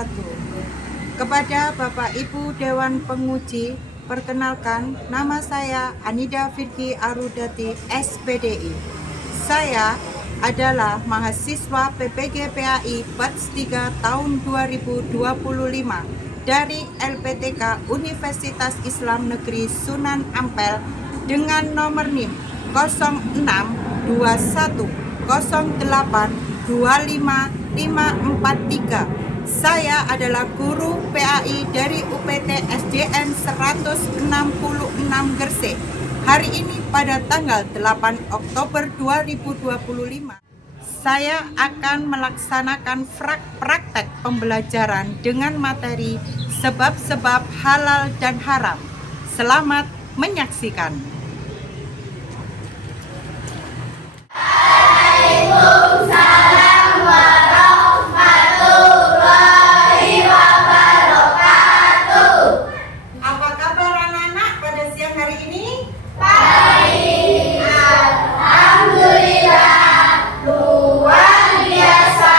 wabarakatuh. Kepada Bapak Ibu Dewan Penguji, perkenalkan nama saya Anida Firki Arudati SPDI. Saya adalah mahasiswa PPG PAI Batch 3 tahun 2025 dari LPTK Universitas Islam Negeri Sunan Ampel dengan nomor NIM 0621082543. Saya adalah guru PAI dari UPT SDN 166 Gresik. Hari ini pada tanggal 8 Oktober 2025, saya akan melaksanakan praktek pembelajaran dengan materi sebab-sebab halal dan haram. Selamat menyaksikan. Waalaikumsalam warahmatullahi wabarakatuh. Apa kabar anak-anak pada siang hari ini? Baik, alhamdulillah, luar biasa.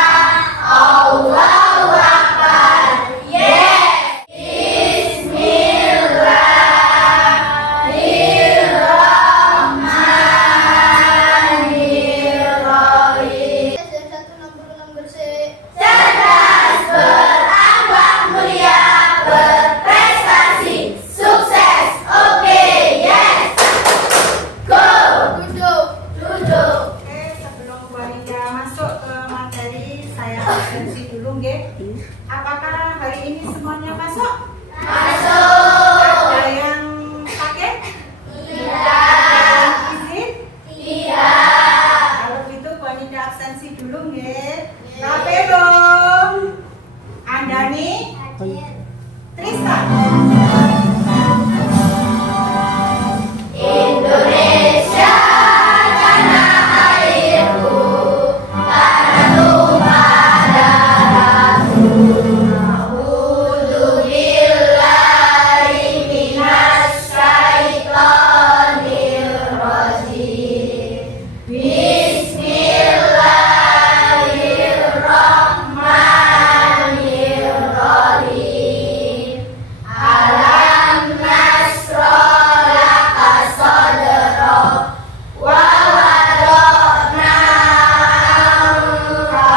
Allahu Akbar. Yes. Bismillahirrahmanirrahim. Cerdas, berakhlak mulia, berprestasi, sukses. Oke, yes. Go. Duduk. Oke, sebelum Bu Anida masuk ke materi, saya absensi dulu, nggih. Apakah hari ini semuanya masuk? Masuk. Ada yang sakit? Tidak. Izin? Tidak. Kalau gitu Bu Anida absensi dulu, nggih. Rapelong, Andani, Tristan. Indonesia tanah airku, tanah tumpah darahku. A'udzubillahi minasyaitonir rajim. Bismillahirrahmanirrahim. Alam nashrah laka sadrak wa wada'na anka.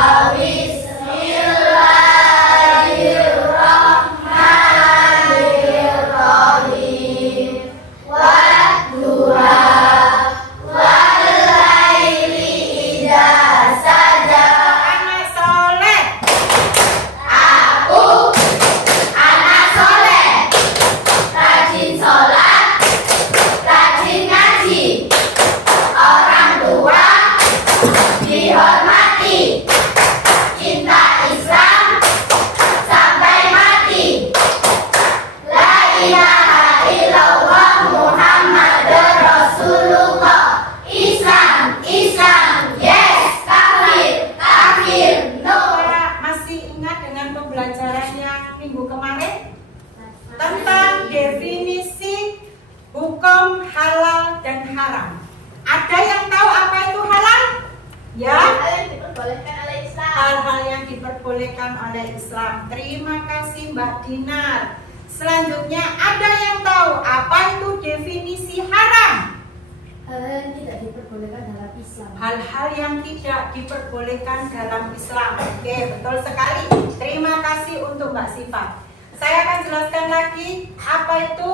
Bismillahirrahmanirrahim. Wadduha wal laili idza saja. Anak soleh. Aku anak soleh, rajin sholat, rajin ngaji, orang tua dihormati, cinta Islam sampai mati. La ilaha illallah Muhammadur Rasulullah. Islam, yes. Kafir, no. Saya masih ingat dengan pembelajaran yang minggu kemarin tentang definisi hukum halal dan haram. Ada yang tahu apa itu halal? Ya, Diperbolehkan oleh Islam. hal-hal yang diperbolehkan oleh Islam. Terima kasih Mbak Dinar. Selanjutnya, ada yang tahu apa itu definisi haram? Hal-hal yang tidak diperbolehkan dalam Islam. Hal-hal yang tidak diperbolehkan dalam Islam. Oke, betul sekali. Terima kasih untuk Mbak Sifat. Saya akan jelaskan lagi apa itu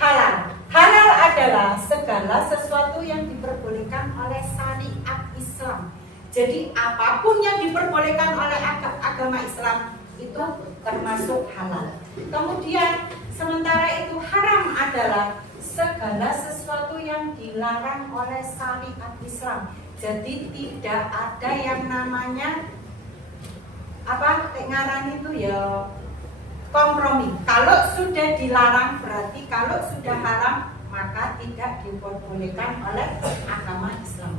halal. Halal adalah segala sesuatu yang diperbolehkan oleh syariat Islam. Jadi apapun yang diperbolehkan oleh agama Islam itu termasuk halal. Kemudian sementara itu haram adalah segala sesuatu yang dilarang oleh syariat Islam. Jadi tidak ada yang namanya apa ngaran itu ya kompromi. Kalau sudah dilarang berarti kalau sudah haram maka tidak diperbolehkan oleh agama Islam.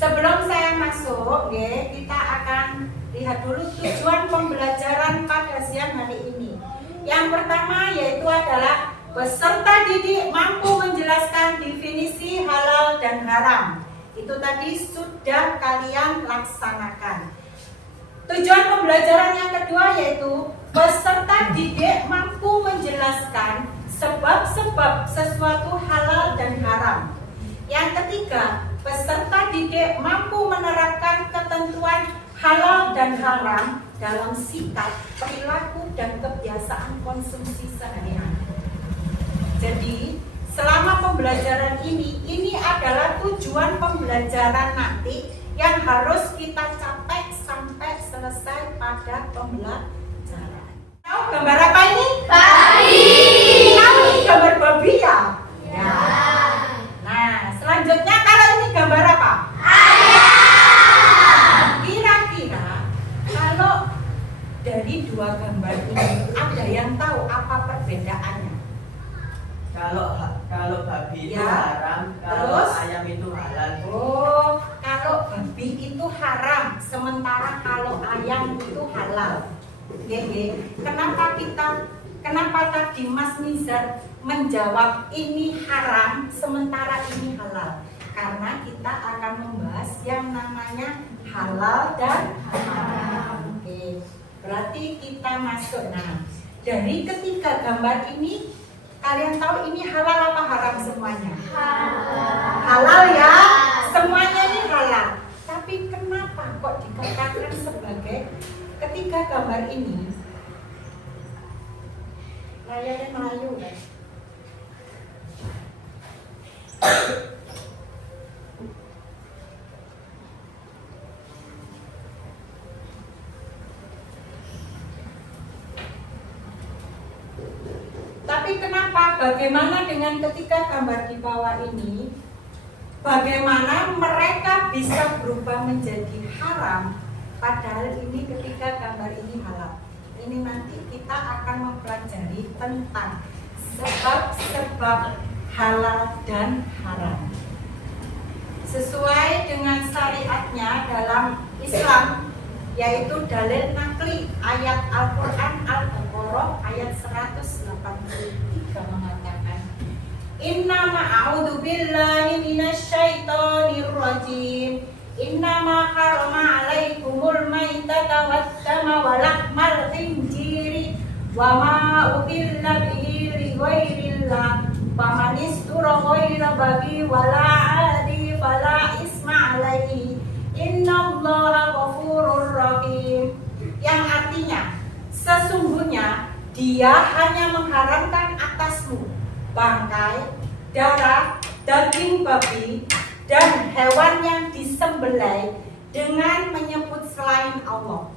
Sebelum saya masuk, kita akan lihat dulu tujuan pembelajaran pada siang hari ini. Yang pertama yaitu adalah peserta didik mampu menjelaskan definisi halal dan haram. Itu tadi sudah kalian laksanakan. Tujuan pembelajaran yang kedua yaitu peserta didik mampu menjelaskan sebab-sebab sesuatu halal dan haram. Yang ketiga, peserta didik mampu menerapkan ketentuan halal dan haram dalam sikap, perilaku, dan kebiasaan konsumsi sehari-hari. Jadi, selama pembelajaran ini adalah tujuan pembelajaran nanti yang harus kita capai sampai selesai pada pembelajaran. Tahu gambar apa ini? Babi. Tahu gambar babi ya? Ya. Nah, selanjutnya kalau ini gambar apa? Ayam. Kira-kira kalau dari dua gambar ini ada yang tahu apa perbedaannya? Kalau babi itu Ya. haram, kalau Terus? ayam itu halal. Oh, kalau babi itu haram, sementara kalau ayam itu halal. Kenapa tadi Mas Nizar menjawab ini haram, sementara ini halal? Karena kita akan membahas yang namanya halal dan haram. Oke, berarti kita masuk. Nah, dari ketiga gambar ini, kalian tahu ini halal apa haram semuanya? Halal ya, semuanya ini halal. Tapi kenapa kok dikatakan sebagai ketiga gambar ini? Layarnya Melayu kan? Tapi kenapa? Bagaimana dengan ketiga gambar di bawah ini? Bagaimana mereka bisa berubah menjadi haram? Padahal ini ketiga gambar ini halal. Ini nanti kita akan mempelajari tentang sebab-sebab halal dan haram. Sesuai dengan syariatnya dalam Islam, yaitu dalil nakli ayat Al-Quran Al-Baqarah ayat 183 mengatakan, Inna ma'udhu billahi minasyaitonir rajim. Inna ma harama alaikumul maitata waddama wa lahmal khinjiri wa ma uhilla bihi li ghairillah faman istura ghaira baghi wala adi fala isma alaihi innallaha ghafurur rahim. Yang artinya, sesungguhnya dia hanya mengharamkan atasmu bangkai, darah, daging babi, dan hewan yang disembelih dengan menyebut selain Allah.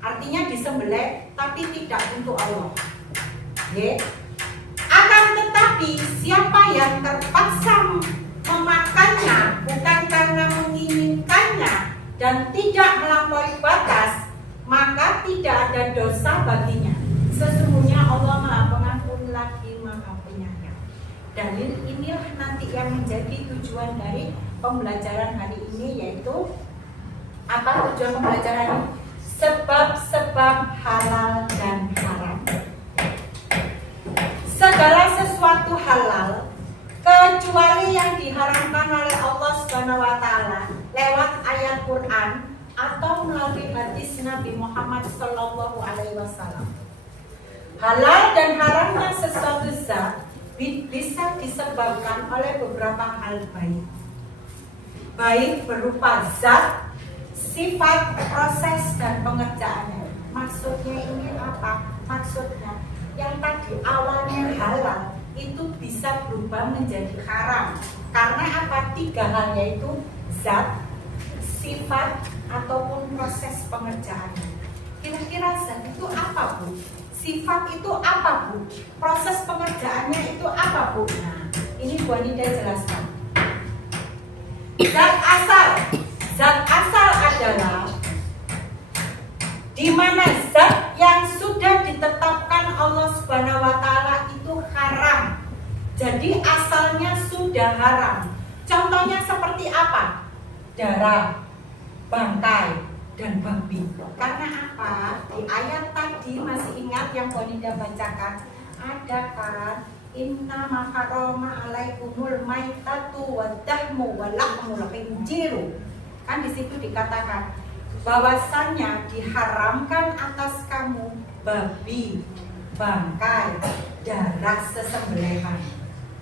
Artinya disembelih tapi tidak untuk Allah. Oke. Akan tetapi siapa yang terpaksa memakannya bukan karena menginginkannya dan tidak melampaui batas, maka tidak ada dosa baginya. Sesungguhnya Allah Maha Pengampun lagi Maha Penyayang. Dalil inilah nanti yang menjadi tujuan dari pembelajaran hari ini, yaitu apa tujuan pembelajaran ini? Sebab-sebab halal dan haram. Segala sesuatu halal kecuali yang diharamkan oleh Allah Subhanahu wa taala lewat ayat Quran atau melalui hadis Nabi Muhammad sallallahu alaihi wasallam. Halal dan haramnya sesuatu zat bisa disebabkan oleh beberapa hal baik berupa zat, sifat, proses, dan pengerjaannya. Maksudnya ini apa? Maksudnya yang tadi awalnya halal itu bisa berubah menjadi haram. Karena apa? 3 hal, yaitu zat, sifat, ataupun proses pengerjaannya. Kira-kira zat itu apa, Bu? Sifat itu apa, Bu? Proses pengerjaannya itu apa, Bu? Nah, ini Bu Anida jelaskan. Zat asal adalah di mana zat yang sudah ditetapkan Allah Subhanahu wa taala itu haram. Jadi asalnya sudah haram. Contohnya seperti apa? Darah, bangkai, dan babi. Karena apa? Di ayat tadi masih ingat yang Bonida bacakan? Ada kan? Inna ma harama alaikumul maitatu waddahmu wa lahmul khinjiru. Kan di situ dikatakan bahwasannya diharamkan atas kamu babi, bangkai, darah sesembelihan.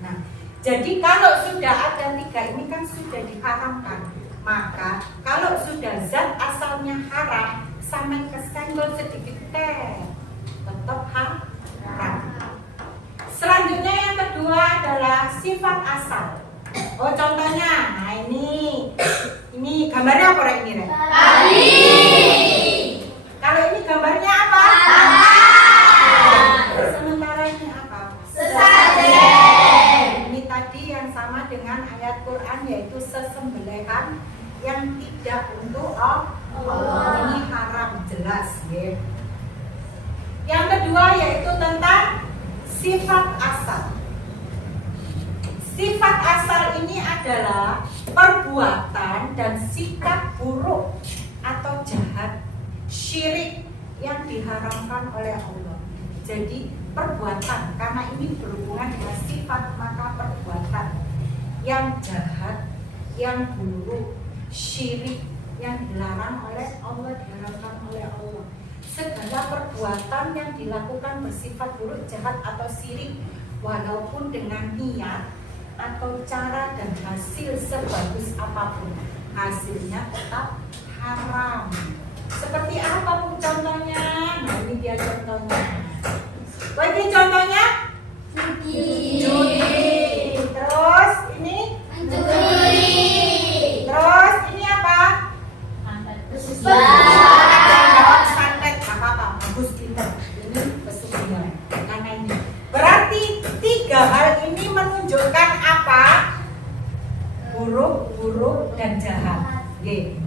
Nah, jadi kalau sudah ada tiga ini kan sudah diharamkan. Maka kalau sudah zat asalnya haram, sama kesenggol sedikit teh, tetap haram. Selanjutnya yang kedua adalah sifat asal. Oh contohnya, nah ini gambarnya apa Rek, ini Rek? Babi. Kalau ini gambarnya apa? Sementara ini apa? Sesajen. Ini tadi yang sama dengan ayat Quran, yaitu sesembelihan yang tidak untuk Allah. Ini haram jelas ya. Yang kedua yaitu tentang sifat asal. Sifat asal ini adalah perbuatan dan sikap buruk atau jahat, syirik yang diharamkan oleh Allah. Jadi perbuatan, karena ini berhubungan dengan sifat, maka perbuatan yang jahat, yang buruk, syirik yang dilarang oleh Allah, diharamkan oleh Allah. Segala perbuatan yang dilakukan bersifat buruk, jahat atau syirik, walaupun dengan niat atau cara dan hasil sebagus apapun, hasilnya tetap haram. Seperti apa Bu contohnya? Nah ini dia contohnya. Bagi contohnya judi. Terus ini Mencuri. terus ini apa? Jawab santet, gak apa-apa, bagus pinter. Ini pesugihan. Karena ini berarti tiga hal ini menunjukkan apa? Buruk dan jahat.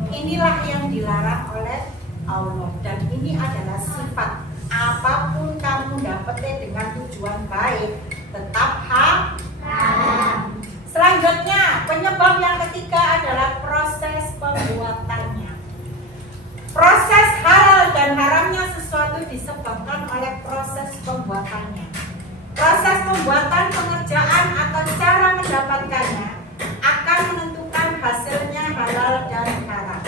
Inilah yang dilarang oleh Allah, dan ini adalah sifat. Apapun kamu dapatnya dengan tujuan baik, tetap haram. Selanjutnya, penyebab yang ketiga adalah proses pembuatannya. Proses halal dan haramnya sesuatu disebabkan oleh proses pembuatannya. Proses pembuatan, pengerjaan atau cara mendapatkannya akan menentukan hasilnya halal dan haram.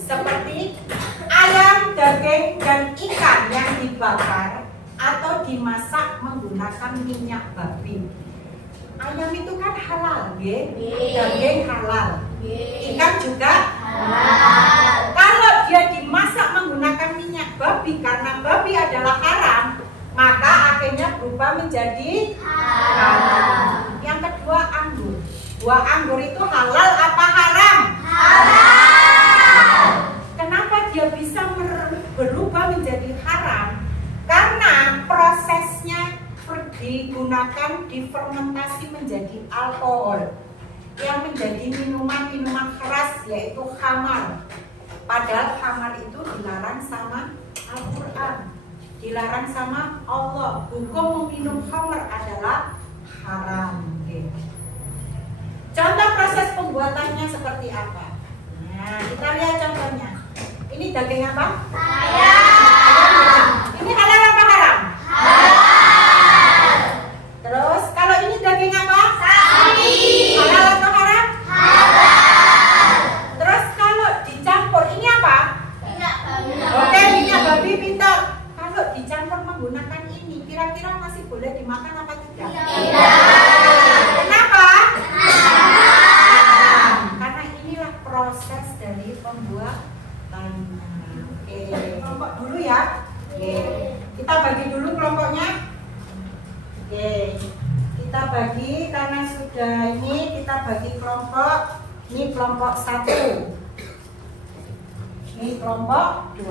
Seperti ayam, daging, dan ikan yang dibakar atau dimasak menggunakan minyak babi. Ayam itu kan halal, daging halal, ikan juga halal. Kalau dia dimasak menggunakan minyak babi, karena babi adalah haram, maka akhirnya berubah menjadi halal. Yang kedua, anggur. Buah anggur itu halal apa haram? Halal. Kenapa dia bisa berubah menjadi haram? Karena prosesnya digunakan difermentasi menjadi alkohol yang menjadi minuman keras, yaitu khamar. Padahal khamar itu dilarang sama Al-Quran, dilarang sama Allah. Hukum meminum khamar adalah haram. Contoh proses pembuatannya seperti apa? Nah, kita lihat contohnya. Ini daging apa? Ayam. Ini halal apa haram? Halal. Terus kalau ini daging apa? Sapi. Halal atau haram? Halal. Terus kalau dicampur ini apa? Minyak babi. Oke, minyak babi, pintar. Kalau dicampur menggunakan ini, kira-kira masih boleh dimakan apa tidak? Tidak. Kenapa? Karena inilah proses dari pembuatannya. Oke, kelompok dulu ya. Oke, kita bagi dulu kelompoknya. Oke, kita bagi karena sudah ini, kita bagi kelompok. Ini kelompok 1. Ini kelompok 2.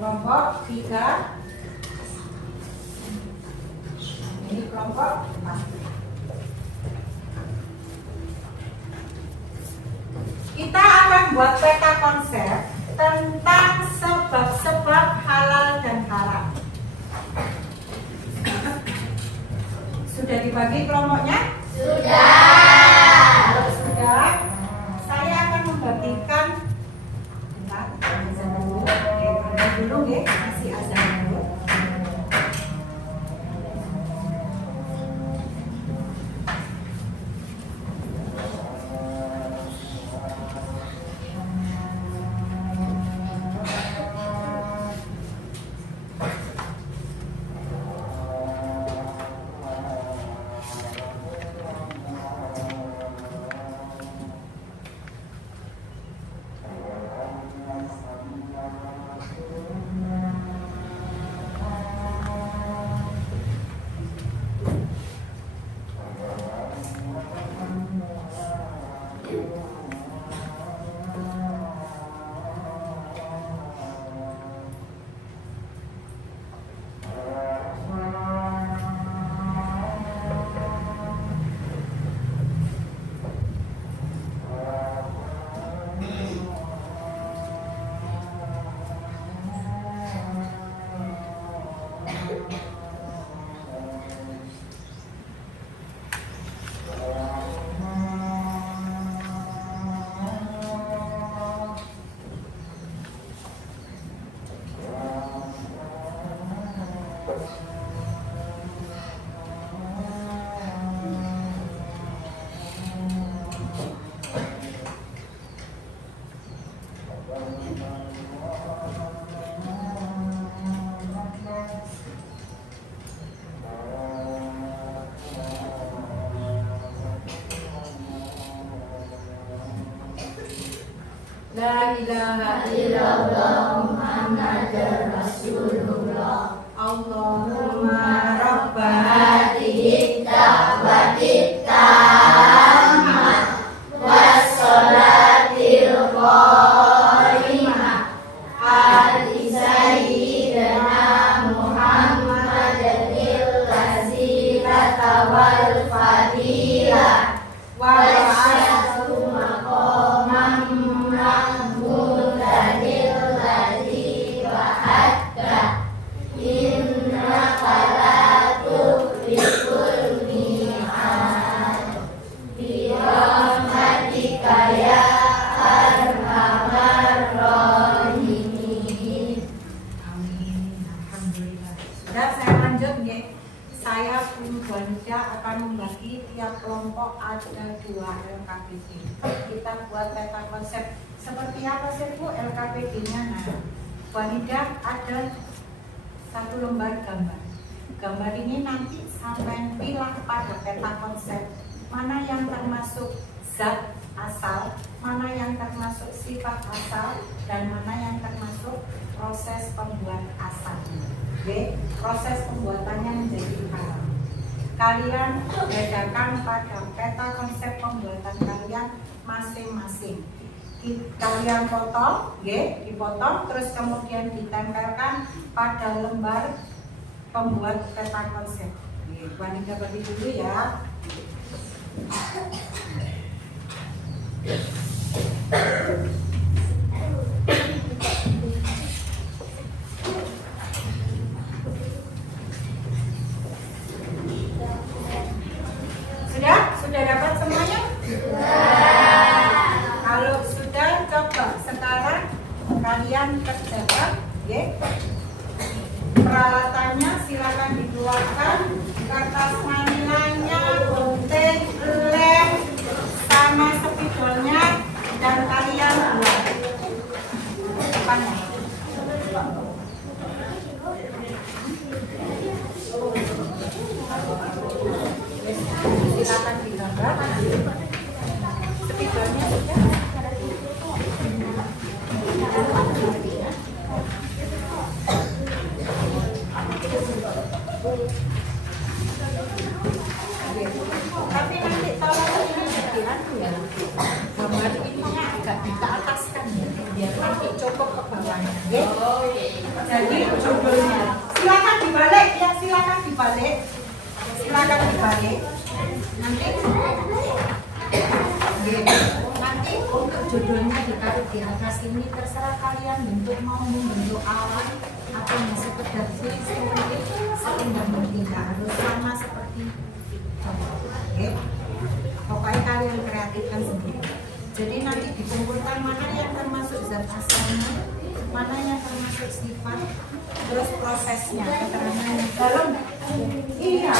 Kelompok 3. Ini kelompok 4. Kita akan buat peta konsep tentang sebab-sebab halal dan haram. Sudah dibagi kelompoknya? Sudah. Kalau sudah, saya akan membagikan. Bentar, azan dulu. Oke, azan dulu ya, masih azan dulu. La ilaha illallah Muhammadur Rasulullah. Allahumma rabba Hadhihi da'wati tammah wassalatil qa'imah ali sayyidina Muhammadil wazirata wal fadilah wa wasyatu maqamam mahmudanil ladzi wa'adda innaka la tukhliqul mi'ad bi rahmatika ya arhamar rahimin. Amin. Alhamdulillah. Sudah, saya lanjut nggih. Saya Bu Wanida akan membagi tiap kelompok ada 2 LKPD. Kita buat peta konsep seperti apa sih Bu LKPD-nya? Nah, Wanida ada 1 lembar gambar. Gambar ini nanti sampai pilih pada peta konsep mana yang termasuk zat asal, mana yang termasuk sifat asal, dan mana yang termasuk proses pembuat asal. Oke, proses pembuatannya menjadi haram. Kalian bedakan pada peta konsep pembuatan kalian masing-masing. Kalian potong, dipotong, terus kemudian ditempelkan pada lembar pembuat peta konsep. Wanita bagi dulu ya. Sudah dapat semuanya? Kalau sudah, coba sekarang kalian kerjakan, peralatannya silakan dikeluarkan, kertas manilanya, gunting, lem, sama spidolnya, dan kalian buat. Depannya. Silakan digambar. Spidolnya sudah. Tapi nanti tolong ini dibantu ya. Gambar ininya agak kita ataskan ya, biar nanti cukup ke bawahnya. Jadi judulnya silakan dibalik ya, silakan dibalik. Silakan dibalik. Nanti untuk judulnya ditaruh di atas ini, terserah kalian bentuk, mau membentuk awan atau sekedar tulis sehingga tidak harus sama seperti pokoknya kalian kreatifkan sendiri. Jadi nanti dikumpulkan mana yang termasuk zat asalnya, mana yang termasuk sifat, terus prosesnya, keterangannya. Dalam iya.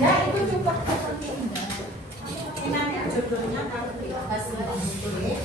Ya itu cukup ini nanti judulnya kalau di atas ini.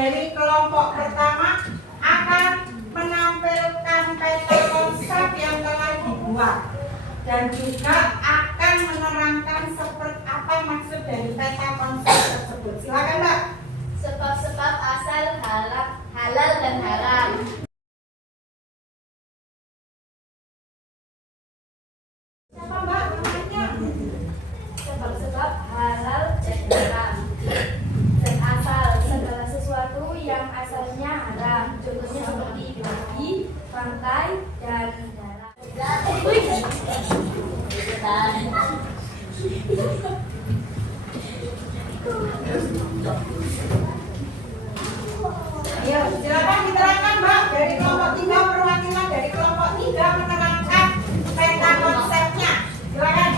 dari kelompok pertama akan menampilkan peta konsep yang telah dibuat dan juga akan menerangkan seperti apa maksud dari peta konsep tersebut. Silakan Mbak. Sebab-sebab asal halal dan haram. Siapa Mbak namanya? Sebab-sebab halal dan haram. Dan asal segala sesuatu yang asalnya haram. Contohnya seperti babi, bangkai, dan darah. Ayo, silakan diterangkan Mbak dari kelompok 3, perwakilan dari kelompok 3 menerangkan peta konsepnya. Silakan.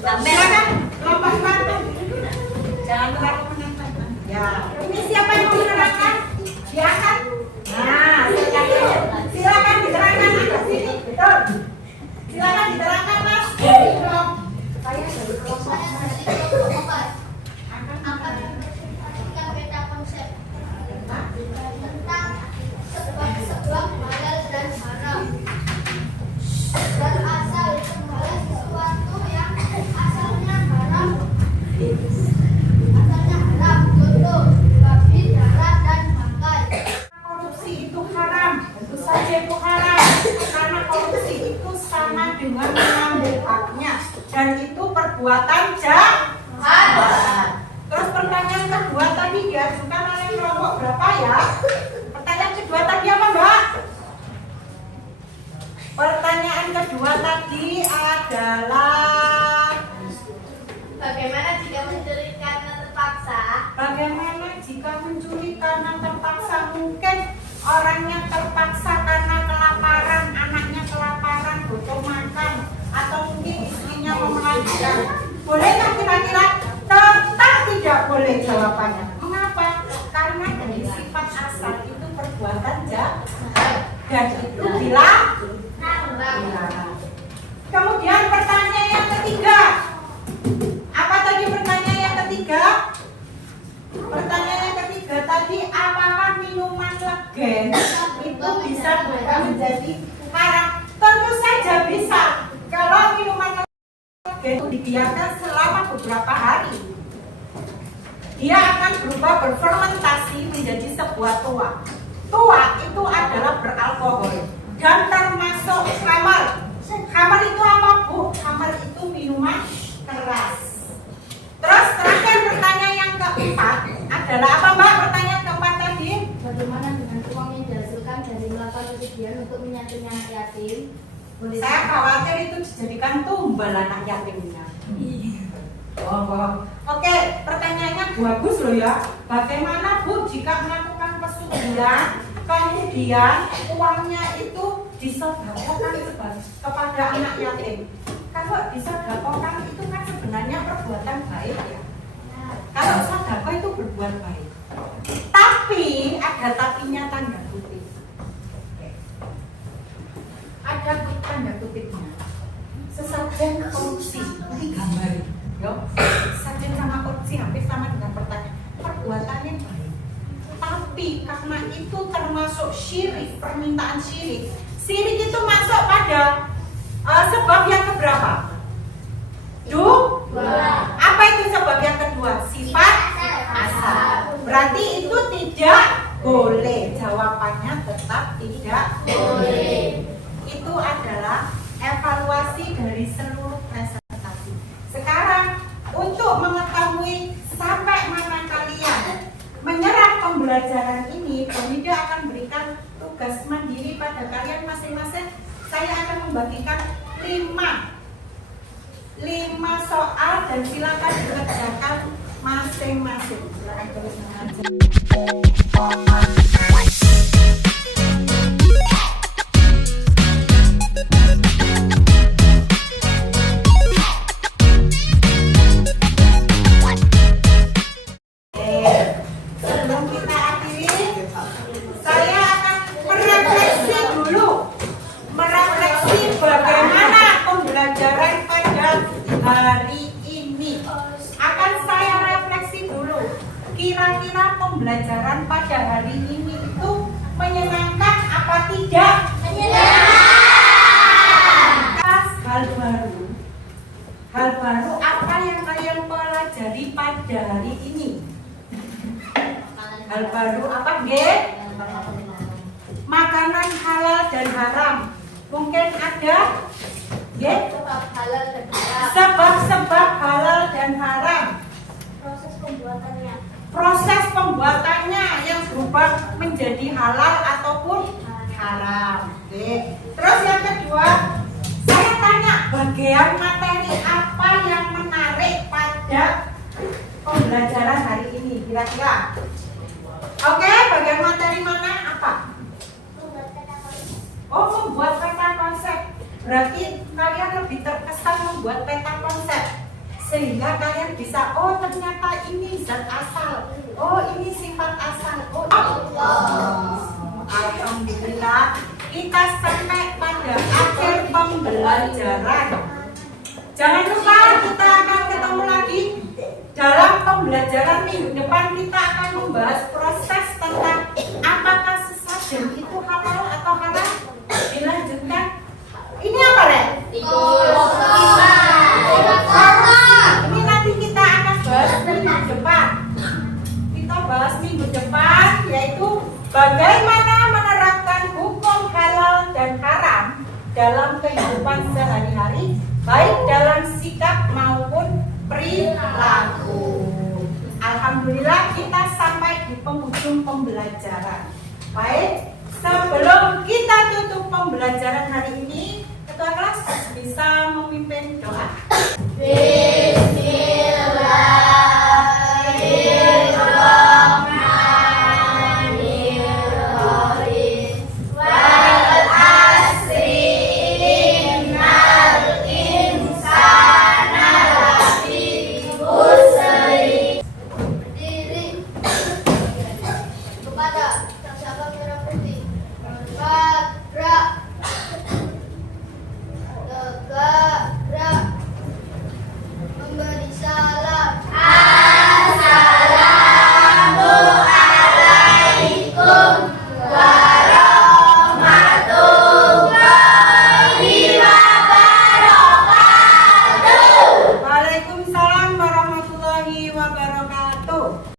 Silakan kelompok 4. Jangan terlalu menantang. Ya, ini siapa yang mau menerangkan? Silakan. Nah, silakan diterangkan agak sini. Betul. Silakan diterangkan Mas. Dari kelompok saya dari kelompok Akan memperhatikan peta konsep tentang sebab-sebab halal dan haram. Dan asal segala sesuatu yang asalnya haram. Contoh babi, darah, dan bangkai. korupsi itu haram, tentu saja itu haram karena korupsi itu sama dengan mengambil haknya dan itu perbuatan jahat. Terus pertanyaan kedua tadi diajukan oleh kelompok berapa ya? Pertanyaan kedua tadi apa Mbak? Pertanyaan kedua tadi adalah Bagaimana jika mencuri karena terpaksa? bagaimana jika mencuri karena terpaksa? Mungkin orangnya terpaksa karena kelaparan, anaknya kelaparan, butuh makan, atau mungkin istrinya mau melahirkan. Bolehkah kira-kira? Tetap tidak boleh jawabannya. Mengapa? Karena dari sifat asal itu perbuatan jahat dan itu dilarang. Kemudian pertanyaan yang ketiga. Apa tadi pertanyaan yang ketiga? Pertanyaan yang ketiga tadi, apakah minuman legen itu bisa berubah menjadi haram? Tentu saja bisa. Kalau minuman legen itu dibiarkan selama beberapa hari, dia akan berubah berfermentasi menjadi sebuah tua. Tua itu adalah beralkohol dan termasuk khamar. Khamar itu apa Bu? Khamar itu minuman keras. Terus terakhir pertanyaan yang keempat adalah apa Mbak? Pertanyaan keempat tadi? Bagaimana dengan uang yang dihasilkan dari melakukan kesedihan untuk menyantuni anak yatim? Boleh Saya khawatir itu dijadikan tumbal anak yatimnya. Oke, pertanyaannya bagus loh ya. Bagaimana Bu jika melakukan pesugihan, kemudian uangnya itu disedekahkan kepada anak yatim? Kalau disedekahkan itu kan sebenarnya perbuatan baik ya. Kalau sedekah itu berbuat baik. Tapi ada tapinya, tanda kutip. Ada tanda kutipnya. Sesajen korupsi, ini gambar. Yo, sesajen sama korupsi hampir sama dengan pertanyaan. Perbuatannya baik. Tapi karena itu termasuk syirik, permintaan syirik. Syirik itu masuk pada sebab yang keberapa? Apa itu sebab yang kedua? Sifat asal. Berarti itu tidak boleh. Jawabannya tetap tidak boleh. Itu adalah evaluasi dari seluruh presentasi. Sekarang untuk mengetahui sampai mana kalian menyerap pembelajaran ini, Pemida akan berikan tugas mandiri pada kalian masing-masing. Saya akan membagikan 5 soal dan silakan dikerjakan masing-masing. Silakan terus mengajar. Sebelum kita akhiri, saya akan merefleksi dulu, bagaimana pembelajaran pada hari ini. Akan Kira-kira pembelajaran pada hari ini itu menyenangkan apa tidak? Hal baru apa yang kalian pelajari pada hari ini? Hal baru apa, Ge? Makanan halal dan haram. Mungkin ada, Ge? Sebab halal dan haram. Sebab-sebab halal dan haram. Proses pembuatannya. Proses pembuatannya yang berubah menjadi halal ataupun haram. Oke. Terus yang kedua, saya tanya bagian materi apa yang menarik pada pembelajaran hari ini kira-kira? Oke, bagian materi mana apa? Oh, membuat peta konsep. Berarti kalian lebih terkesan membuat peta konsep. Sehingga kalian bisa, oh ternyata ini zat asal, oh ini sifat asal, oh alhamdulillah kita sampai pada akhir pembelajaran. Jangan lupa kita akan ketemu lagi dalam pembelajaran minggu depan. Kita akan membahas proses tentang apakah sesajen itu halal atau haram. Dilanjutkan. Ini apa, Ren? Ini nanti kita akan bahas minggu depan. Kita bahas minggu depan yaitu bagaimana menerapkan hukum halal dan haram dalam kehidupan sehari-hari, baik dalam sikap maupun perilaku. Alhamdulillah kita sampai di penghujung pembelajaran. Baik, sebelum kita tutup pembelajaran hari ini, ketua kelas bisa memimpin doa. Bismillah.